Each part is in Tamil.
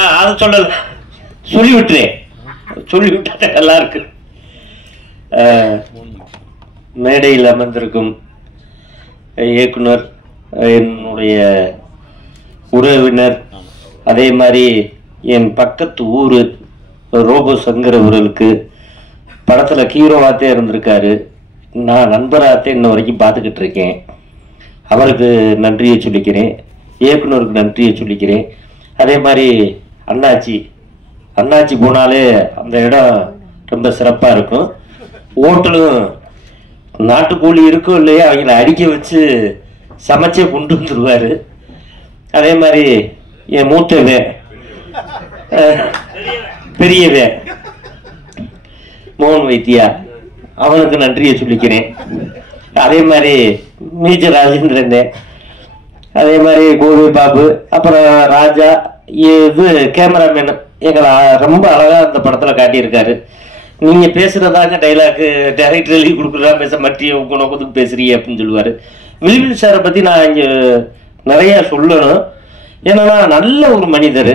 அதை சொல்லல, சொல்லிவிட்டுறேன். சொல்லிவிட்டா நல்லா இருக்கு. மேடையில் அமர்ந்திருக்கும் இயக்குனர், என்னுடைய உறவினர், அதே மாதிரி என் பக்கத்து ஊர் ரோபோ சங்கர் அவர்களுக்கு படத்தில் ஹீரோவாத்தே இருந்திருக்காரு. நான் நண்பராகத்தே இன்ன வரைக்கும் பார்த்துக்கிட்டு இருக்கேன். அவருக்கு நன்றியை சொல்லிக்கிறேன், இயக்குனருக்கு நன்றியை சொல்லிக்கிறேன். அதே மாதிரி அண்ணாச்சி போனாலே அந்த இடம் ரொம்ப சிறப்பாக இருக்கும். ஹோட்டலும் நாட்டுக்கோழி இருக்கும் இல்லையா, அவங்கள அடிக்க வச்சு சமைச்சே கொண்டு வந்துடுவார். அதே மாதிரி என் மூத்தவன் பெரியவன் மோகன் வைத்தியா, அவனுக்கு நன்றியை சொல்லிக்கிறேன். அதே மாதிரி மேஜர் ராஜேந்திரன், அதே மாதிரி கோவி பாபு, அப்புறம் ராஜா, இது கேமராமேன் எங்களை ரொம்ப அழகாக அந்த படத்தில் காட்டியிருக்காரு. நீங்கள் பேசுகிறதாங்க டைலாக்கு டைரக்டர் எழுதி கொடுக்குறதா பேச மாட்டிய உனக்கு பேசுறீங்க அப்படின்னு சொல்லுவார். வில்வில் சாரை பற்றி நான் இங்கே நிறையா சொல்லணும். ஏன்னா நல்ல ஒரு மனிதர்.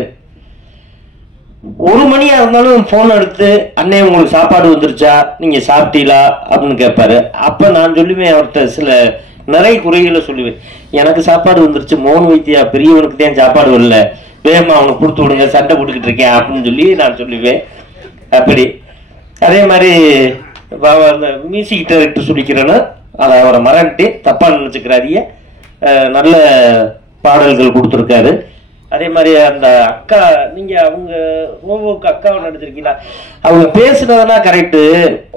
ஒரு மணியாக இருந்தாலும் ஃபோன் எடுத்து அண்ணே உங்களுக்கு சாப்பாடு வந்துருச்சா, நீங்கள் சாப்பிட்டீங்களா அப்படின்னு கேட்பாரு. அப்போ நான் சொல்லுவேன், அவர்கிட்ட சில நிறைய குறைகளை சொல்லுவேன். எனக்கு சாப்பாடு வந்துருச்சு, மோகன் வைத்தியா பெரியவனுக்கு தான் சாப்பாடு வரல, வேகமா அவனுக்கு கொடுத்து விடுங்க, சண்டை போட்டுக்கிட்டு இருக்கேன் அப்படின்னு சொல்லி நான் சொல்லுவேன். அப்படி அதே மாதிரி அந்த மியூசிக் டைரக்டர் சொல்லிக்கிறேன்னு அதை அவரை மறந்துட்டு தப்பா நினைச்சுக்கிறாரிய, நல்ல பாடல்கள் கொடுத்துருக்காரு. அதே மாதிரி அந்த அக்கா, நீங்க அவங்க ரோபோக்கு அக்காவை நடிச்சிருக்கீங்களா, அவங்க பேசுனதுனா கரெக்டு,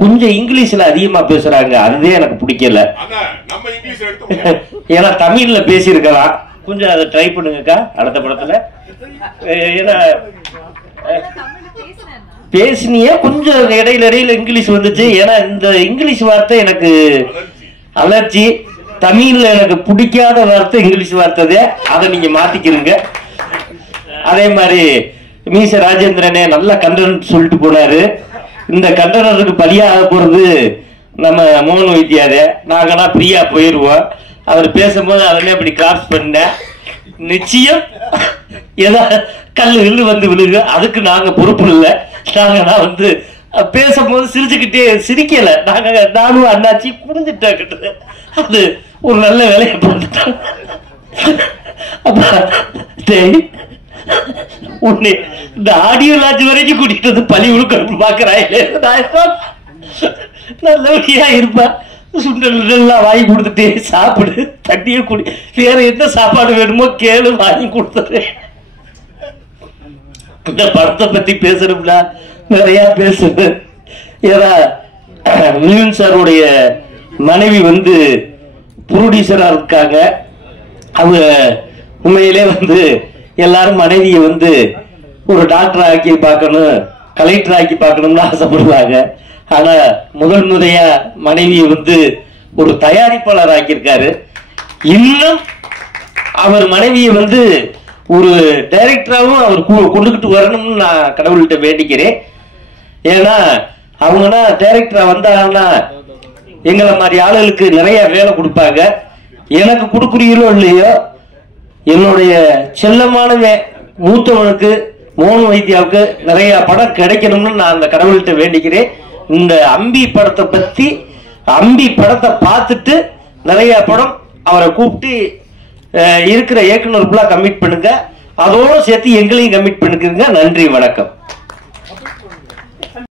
கொஞ்சம் இங்கிலீஷ்ல அதிகமா பேசுறாங்க, அதுவே எனக்கு பிடிக்கல. ஏன்னா தமிழ்ல பேசியிருக்கலாம், கொஞ்சம் அதை ட்ரை பண்ணுங்கக்கா அடுத்த படத்துல. ஏன்னா பேசினிய கொஞ்சம் இடையில இங்கிலீஷ் வந்துச்சு. ஏன்னா இந்த இங்கிலீஷ் வார்த்தை எனக்கு அலர்ஜி. தமிழ்ல எனக்கு பிடிக்காத வார்த்தை இங்கிலீஷ் வார்த்தை, அதை நீங்க மாத்திக்கிறீங்க. அதே மாதிரி மீச ராஜேந்திரனே நல்ல கண்டென்ட் சொல்லிட்டு போனாரு. இந்த கண்டென்ட்டுக்கு பலியாக போறது நம்ம மோகன் வைத்தியாரே. நாங்கன்னா ஃப்ரீயா போயிடுவோம். அவர் பேசும்போது அதனே அப்படி கிராஸ் பண்ண, நிச்சயம் ஏதாவது கல்லு வந்து விழுகு, அதுக்கு நாங்க பொறுப்பு இல்லை. நாங்கதான் வந்து பேசும்போது சிரிச்சுக்கிட்டே சிரிக்கல, நானும் அண்ணாச்சி புரிஞ்சுட்டேன். அது ஒரு நல்ல வேலையை பார்த்துட்டோம். உன்னை இந்த ஆடியோ லாட்ஜ் வரைக்கும் கூட்டிட்டு வந்து பழி உழுக்க பாக்குறாங்க. நல்லபடியா இருப்பா, சுண்டல் எல்லாம் வாங்கி கொடுத்துட்டே சாப்பிடு, தண்ணியை குடி, வேற என்ன சாப்பாடு வேணுமோ கேளு, வாங்கி கொடுத்துறேன். இந்த படத்தை பத்தி பேசணும்னா நிறைய பேசுது. ஏன்னா வில்வின் சாருடைய மனைவி வந்து ப்ரொடியூசரா இருக்காங்க. அவங்க உண்மையிலே வந்து எல்லாரும் மனைவியை வந்து ஒரு டாக்டர் ஆக்கி பார்க்கணும், கலெக்டர் ஆக்கி பார்க்கணும்னு ஆசைப்படுவாங்க. ஆனா முதன்முறையா மனைவியை வந்து ஒரு தயாரிப்பாளர் ஆக்கியிருக்காரு. இன்னும் அவர் மனைவியை வந்து ஒரு டைரக்டராகவும் அவர் கொண்டுகிட்டு வரணும்னு நான் கடவுள்கிட்ட வேண்டிக்கிறேன். ஏன்னா அவங்கன்னா டைரக்டரா வந்தாங்கன்னா எங்களை மாதிரி ஆளுகளுக்கு நிறைய வேலை கொடுப்பாங்க. எனக்கு கொடுக்குறீங்களோ இல்லையோ, என்னுடைய செல்லமானவன் மூத்தவனுக்கு மோகன் வைத்தியாவுக்கு நிறைய படம் கிடைக்கணும்னு நான் அந்த கடவுள்கிட்ட வேண்டிக்கிறேன். இந்த அம்பி படத்தை பார்த்துட்டு நிறைய படம் அவரை கூப்பிட்டு இருக்கிற இயக்குனர் ஃபுல்லா கமிட் பண்ணுங்க, அதோட சேர்த்து எங்களையும் கமிட் பண்ணுங்க. நன்றி, வணக்கம்.